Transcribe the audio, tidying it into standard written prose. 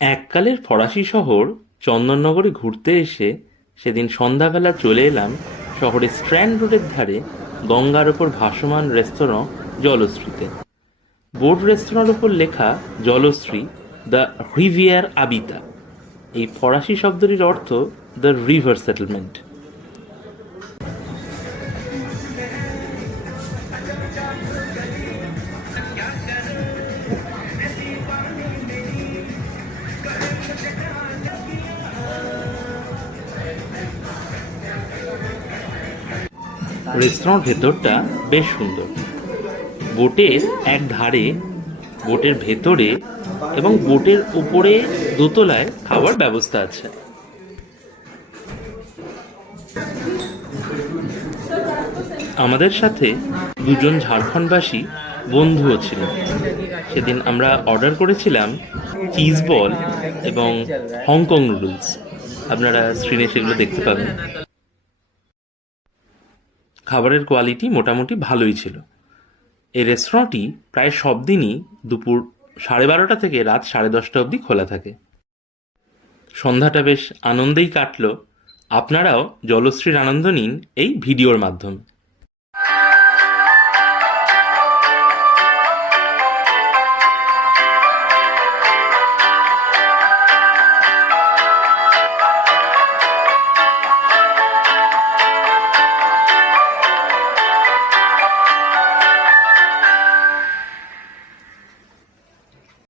এককালের ফরাসি শহর চন্দননগরে ঘুরতে এসে সেদিন সন্ধ্যাবেলা চলে এলাম শহরের স্ট্র্যান্ড রোডের ধারে গঙ্গার ওপর ভাসমান রেস্তোরাঁ জলশ্রীতে। বোর্ড রেস্তোরাঁর ওপর লেখা জলশ্রী, দ্য রিভিয়ার আবিতা। এই ফরাসি শব্দটির অর্থ দ্য রিভার সেটেলমেন্ট। রেস্তোরাঁর ভেতরটা বেশ সুন্দর। বোটের এক ধারে, বোটের ভেতরে এবং বোটের উপরে দোতলায় খাবার ব্যবস্থা আছে। আমাদের সাথে দুজন ঝাড়খণ্ডবাসী বন্ধুও ছিল। সেদিন আমরা অর্ডার করেছিলাম চিজ বল এবং হংকং নুডলস। আপনারা স্ক্রিনে সেগুলো দেখতে পাবেন। খাবারের কোয়ালিটি মোটামুটি ভালোই ছিল। এই রেস্তোরাঁটি প্রায় সব দিনই দুপুর 12:30 থেকে রাত 10:30 অবধি খোলা থাকে। সন্ধ্যাটা বেশ আনন্দেই কাটলো। আপনারাও জলশ্রীর আনন্দ নিন এই ভিডিওর মাধ্যমে।